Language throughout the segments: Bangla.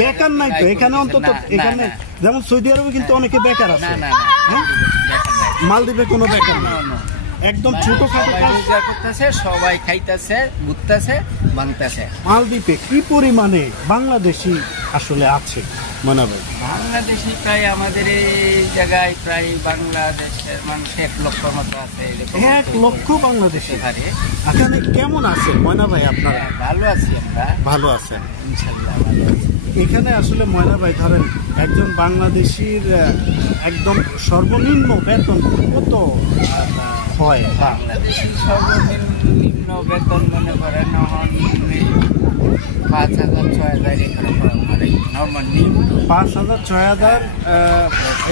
বেকার নাই তো এখানে, অন্তত এখানে যেমন সৌদি আরবে কিন্তু অনেকে বেকার আছে, মালদ্বীপে কোনো বেকার নাই, একদম ছোটখাটো কাজ করতেছে, সবাই খাইতেছে, ঘুরতেছে, ভাঙতেছে। মালদ্বীপে কি পরিমাণে বাংলাদেশি আসলে আছে মনে হয়? বাংলাদেশি প্রায় আমাদের এই জায়গায় প্রায় বাংলাদেশের মানুষ 1 লক্ষ মতো আছে। 1 লক্ষ বাংলাদেশি ধারে এখানে কেমন আছে ময়না ভাই আপনারা? ভালো আছি আমরা, ভালো আছেন ইনশাআল্লাহ ভালো আছি। এখানে আসলে ময়না ভাই ধরেন একজন বাংলাদেশির একদম সর্বনিম্ন বেতন কত হয়? বাংলাদেশি সর্বনিম্ন বেতন মনে করেন 5,000-6,000 এখানে মানে নর্মাল নিম্ন 5,000-6,000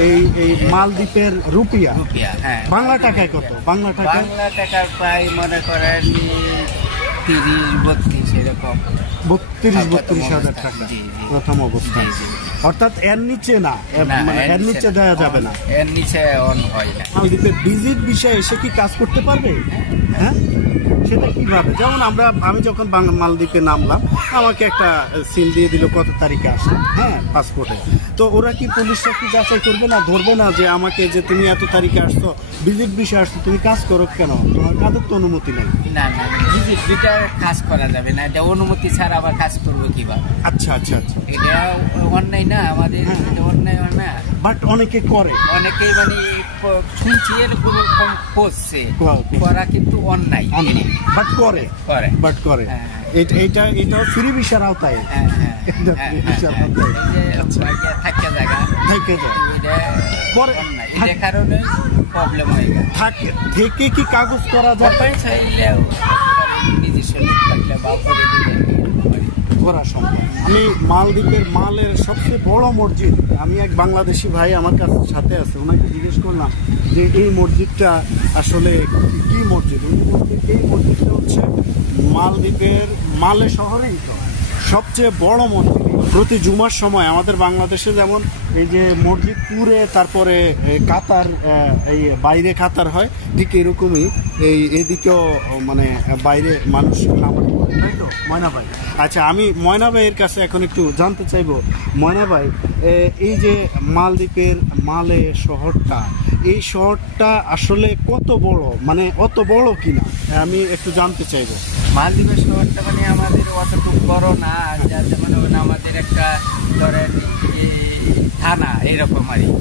এই মালদ্বীপের রুপিয়া। হ্যাঁ। বাংলা টাকায় কত? বাংলা টাকায় প্রায় মনে করেন 30-32 এরকম, 32-32,000 টাকা প্রথম অবস্থায়। অর্থাৎ এর নিচে না, মানে এর নিচে দেওয়া যাবে না, এর নিচে অন হয় না। মালদ্বীপের ভিজিট বিষয়ে এসে কি কাজ করতে পারবে? হ্যাঁ, সেটা কিভাবে? যেমন আমি যখন মালদ্বীপে নামলাম, আমাকে একটা সিল দিয়ে দিল কত তারিখে আসলাম, হ্যাঁ, পাসপোর্টে। তো ওরা কি, পুলিশরা কি যাচাই করবে না, ধরবে না যে আমাকে, যে তুমি এত তারিখে আসছো, ভিজিট বিষয়ে আসছো, তুমি কাজ করো কেন? তোমার কাজের তো অনুমতি নেই। না না, ভিজিট বিষয়ে কাজ করা যাবে না, এটা অনুমতি ছাড়া আবার কাজ করবো কিভাবে? আচ্ছা আচ্ছা আচ্ছা, এটা অন্যায় না আমাদের, অন্যায় না, বাট অনেকে করে, অনেকেই মানে শুনছি এরকম করছে, করা কিন্তু অন্যায়, বাট করে, বাট করে। এটাও ফ্রি ভিসার আওতায়, থাকে জায়গা থেকে যায়, পরে এই কারণে প্রবলেম হয়ে গেছে। থেকে কি কাগজ করা যায়? নিজস্ব থাকলে বা করে দিলে করা সম্ভব। আমি মালদ্বীপের মালের সবচেয়ে বড় মসজিদ, আমি এক বাংলাদেশি ভাই আমার কাছে সাথে আছে, ওনাকে জিজ্ঞেস করলাম যে এই মসজিদটা আসলে কি মসজিদ? এই মসজিদটা হচ্ছে মালদ্বীপের মালে শহরেই তো সবচেয়ে বড় মসজিদ। প্রতি জুমার সময় আমাদের বাংলাদেশে যেমন এই যে মসজিদ পুরে, তারপরে কাতার, এই বাইরে কাতার হয়, ঠিক এরকমই এদিকেও মানে বাইরে মানুষ নামাজ পড়ে, তাই তো ময়না ভাই? আচ্ছা, আমি ময়না ভাইয়ের কাছে এখন একটু জানতে চাইবো, ময়না ভাই, এই যে মালদ্বীপের মালে শহরটা, এই শহরটা আসলে কত বড়, মানে অত বড় কিনা আমি একটু জানতে চাইবো। মালদ্বীপের শহরটা মানে আমাদের অতটুকু বড় না, যেমন আমাদের একটা ধরেন থানা এরকম আর কি,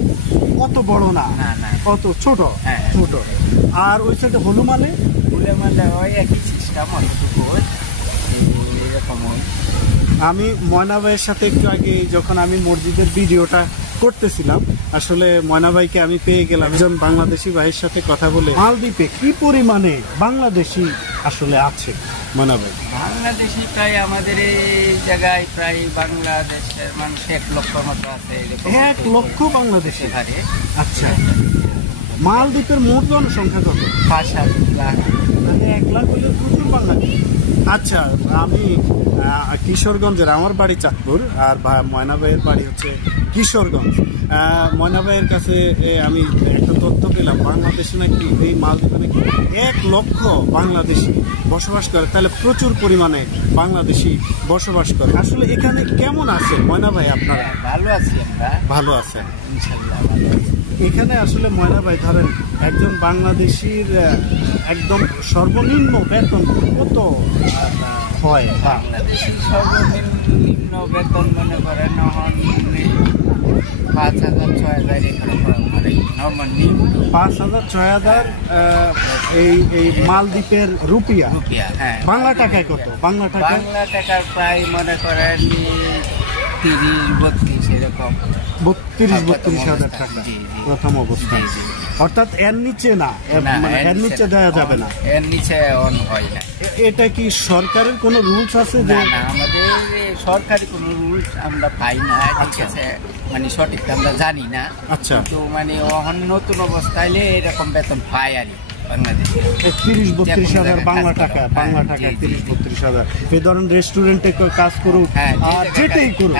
অত বড় না, কত ছোট, ছোট। আর ওই সাইডে হলুমালে ওই একই সিস্টেম, অতটুকু এরকম। আমি ময়না ভাইয়ের সাথে একটু আগে যখন আমি মসজিদের ভিডিওটা করতেছিলাম, আসলে ময়না ভাইকে আমি পেয়ে গেলাম, একজন বাংলাদেশি ভাইয়ের সাথে কথা বলে। মালদ্বীপে কি পরিমাণে বাংলাদেশি আসলে আছে ময়না ভাই? বাংলাদেশি প্রায় আমাদের এই জায়গায় প্রায় বাংলাদেশের মানুষ 1 লক্ষ মতো আছে। 1 লক্ষ বাংলাদেশি ধারে। আচ্ছা, মালদ্বীপের মোট জনসংখ্যা কত? 5-7 লাখ। মানে 1 লাখ হলে প্রচুর বাংলাদেশ। আচ্ছা, আমি কিশোরগঞ্জের, আমার বাড়ি চাঁদপুর, আর ময়না ভাইয়ের বাড়ি হচ্ছে কিশোরগঞ্জ। ময়না ভাইয়ের কাছে আমি একটা তথ্য পেলাম, বাংলাদেশে নাকি এই মালদ্বীপে নাকি 1 লক্ষ বাংলাদেশি বসবাস করে, তাহলে প্রচুর পরিমাণে বাংলাদেশি বসবাস করে। আসলে এখানে কেমন আছে ময়না ভাই আপনারা? ভালো আছি আমরা, ভালো আছেন ইনশাআল্লাহ ভালো আছি। এখানে আসলে ময়না ভাই ধরেন একজন বাংলাদেশির একদম সর্বনিম্ন বেতন কত হয়? বাংলাদেশি সর্বনিম্ন বেতন মনে করেন 5,000-6,000 এখানে মানে নর্মাল নিম্ন 5,000-6,000 এই মালদ্বীপের রুপিয়া। হ্যাঁ। বাংলা টাকায় কত? বাংলা টাকায় প্রায় মনে করেন 30-32 এরকম, 32-32,000 টাকা প্রথম অবস্থায়। অর্থাৎ এর নিচে না, এর নিচে দেওয়া যাবে না, এর নিচে অন হয় না। এটা কি সরকারের কোনো রুলস আছে? না না, আমাদের সরকারি কোনো রুলস আমরা পাই না, ঠিক আছে, মানে সঠিক আমরা জানি না। আচ্ছা, তো মানে নতুন অবস্থায় এরকম বেতন পাই আর কি বাংলাদেশে। 30-32,000 বাংলা টাকা, 30-32,000। এই ধরেন রেস্টুরেন্টে কাজ করুক আর যেটাই করুক,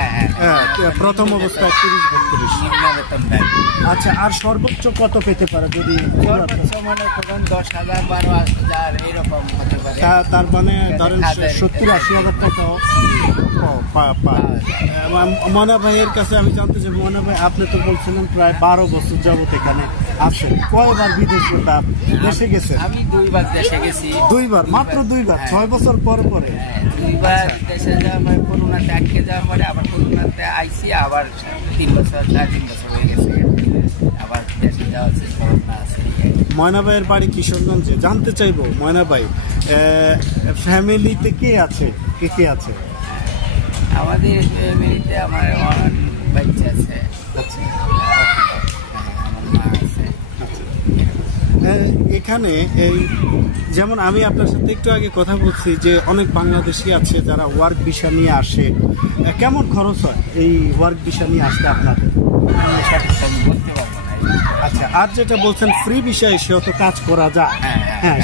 প্রথম অবস্থায় 30-32 বেতন পাই। আচ্ছা, আর সর্বোচ্চ কত পেতে পারে? যদি মনে করেন 10,000-12,000 এরকম হতে পারে। তার মানে ধরেন 70-80,000 টাকা ময়না ভাইয়ের কাছে আমি জানতে চাই, ময়না ভাই আপনি তো বলছিলেন প্রায় 12 বছর যাবত এখানে আছেন, কয়বার বিদেশ দেশে গেছেন? আমি 2 বার দেশে গেছি। 2 বার? মাত্র 2 বার? 6 বছর পরে 2 বার দেশে যাওয়ার পরে করোনাতে আটকে যাওয়ার পরে আবার করোনাতে আইসি, আবার 3 বছর 3.5 বছর হয়ে গেছে আবার দেশে যাওয়ার চেষ্টা আছে। ময়না ভাইয়ের বাড়ি কিশোরগঞ্জে। জানতে চাইবো ময়না ভাই, ফ্যামিলিতে কে আছে, কে আছে? আমাদের ফ্যামিলিতে আমার বাচ্চা আছে, আচ্ছা, আমার মা আছে। এখানে এই যেমন আমি আপনার সাথে একটু আগে কথা বলছি যে অনেক বাংলাদেশি আছে যারা ওয়ার্ক ভিসা নিয়ে আসে, কেমন খরচ হয় এই ওয়ার্ক ভিসা নিয়ে আসতে আপনার? বলতে পারবো না। আচ্ছা, আর যেটা বলছেন ফ্রি ভিসা এসেও তো কাজ করা যায়, হ্যাঁ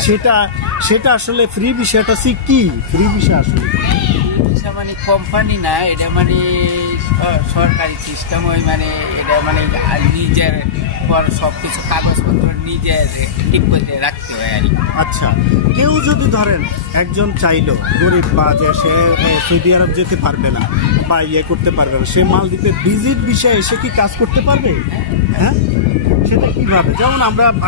সেটা আসলে ফ্রি ভিসাটা কি? ফ্রি ভিসা আসলে মানে কোম্পানি না, এটা মানে সরকারি সিস্টেম, ওই মানে এটা মানে নিজের পর সবকিছু কাগজপত্র নিজের ঠিক করে রাখতে হয় আর কি। আচ্ছা, কেউ যদি ধরেন একজন চাইলো গরিব বা যে সে সৌদি আরব যেতে পারবে না বা করতে পারবে না, সে মালদ্বীপে ভিজিট ভিসা এসে কি কাজ করতে পারবে? হ্যাঁ, সেটা কিভাবে? যেমন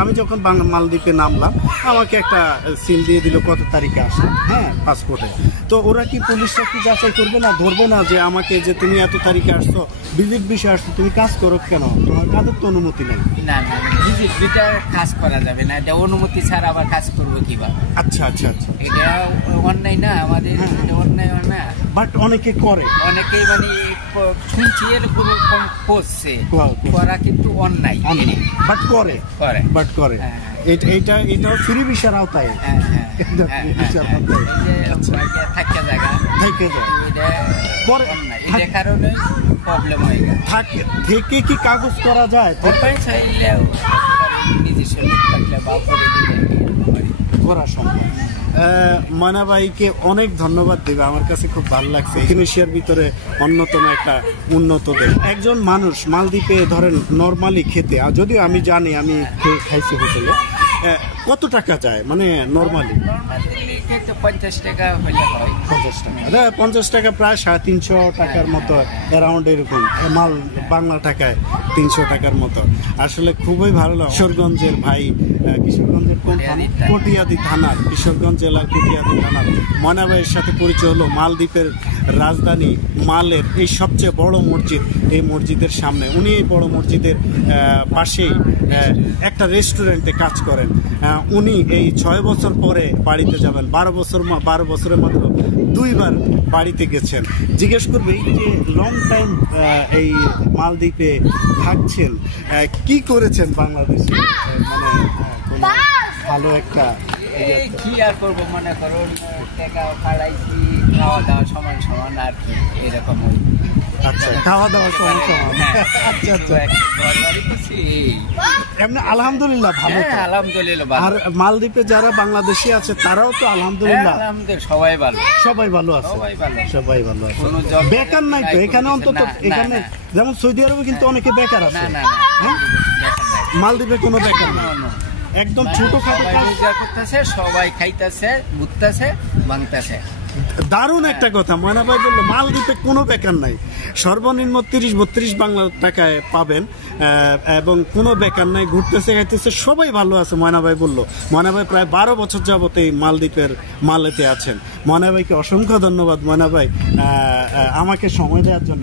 আমি যখন মালদ্বীপে নামলাম, আমাকে একটা সিল দিয়ে দিল কত তারিখে আসে, হ্যাঁ, পাসপোর্টে। তো ওরা কি পুলিশরা কি যাচাই করবে না, ধরবে না যে আমাকে যে তুমি এত তারিখে আসছো, ভিজিট ভিসা আসছো, তুমি কাজ করো কেন? তোমার কাজের তো অনুমতি নেই। না না, ভিজিট ভিসা কাজ করা যাবে না, এটা অনুমতি ছাড়া আবার কাজ করবো কিভাবে? আচ্ছা আচ্ছা আচ্ছা, এটা অন্যায় না আমাদের, অন্যায় না, বাট অনেকে করে, অনেকেই মানে শুনছি এরকম করছে, করা কিন্তু অন্যায়, বাট করে, বাট করে। এটাও ফ্রি ভিসার আওতায়, থাকে জায়গা থেকে যায়, পরে এই কারণে প্রবলেম হয়ে গেছে। থেকে কি কাগজ করা যায়? চাইলে নিজস্ব থাকলে বা করা সম্ভব। ময়না ভাইকে অনেক ধন্যবাদ দেবে, আমার কাছে খুব ভালো লাগছে। ইন্দোনেশিয়ার ভিতরে অন্যতম একটা উন্নত দেশ। একজন মানুষ মালদ্বীপে ধরেন নর্মালি খেতে, যদিও আমি জানি, আমি খাইছি হোটেলে, কত টাকা যায় মানে নর্মালি? 50 টাকা হইলে হয়। 50 টাকা, 50 টাকা প্রায় 350 টাকার মতো অ্যারাউন্ড, এরকম মাল বাংলা টাকায় 300 টাকার মতো। আসলে খুবই ভালো লাগে। কিশোরগঞ্জের ভাই, কিশোরগঞ্জের কটিয়াদি থানার, কিশোরগঞ্জ জেলার কটিয়াদি থানার ময়না ভাইয়ের সাথে পরিচয় হলো মালদ্বীপের রাজধানী মালের এই সবচেয়ে বড় মসজিদ, এই মসজিদের সামনে। উনি এই বড় মসজিদের পাশেই একটা রেস্টুরেন্টে কাজ করেন। উনি এই 6 বছর পরে বাড়িতে যাবেন। 12 বছরের মাত্র 2 বার বাড়িতে গেছেন। জিজ্ঞেস করবে এই যে লং টাইম এই মালদ্বীপে থাকছেন, কি করেছেন বাংলাদেশে, মানে ভালো একটা কি আর করবো, মনে করুন টাকা খাড়াইছি, খাওয়া দাওয়া সমান সমান আর কি, এরকম। আচ্ছা, খাওয়া দাওয়া সমান সমান। আচ্ছা আচ্ছা, এমনি আলহামদুলিল্লাহ ভালো। আলহামদুলিল্লাহ। আর মালদ্বীপে যারা বাংলাদেশি আছে তারাও তো আলহামদুলিল্লাহ সবাই ভালো, সবাই ভালো আছে, সবাই ভালো আছে। বেকার নাই তো এখানে, অন্তত এখানে যেমন সৌদি আরবে কিন্তু অনেকে বেকার আছে, মালদ্বীপে কোনো বেকার নাই, একদম ছোটখাটো কাজ করতেছে, সবাই খাইতেছে, ঘুরতেছে, ভাঙতেছে। দারুণ একটা কথা ময়না ভাই বললো, মালদ্বীপে কোনো বেকার নাই, সর্বনিম্ন 30-32 বাংলা টাকায় পাবেন, এবং কোনো বেকার নাই, ঘুরতেছে, খাইতেছে, সবাই ভালো আছে। ময়না ভাই বললো, ময়না ভাই প্রায় 12 বছর যাবত এই মালদ্বীপের মালেতে আছেন। ময়না ভাইকে অসংখ্য ধন্যবাদ ময়না ভাই আমাকে সময় দেওয়ার জন্য।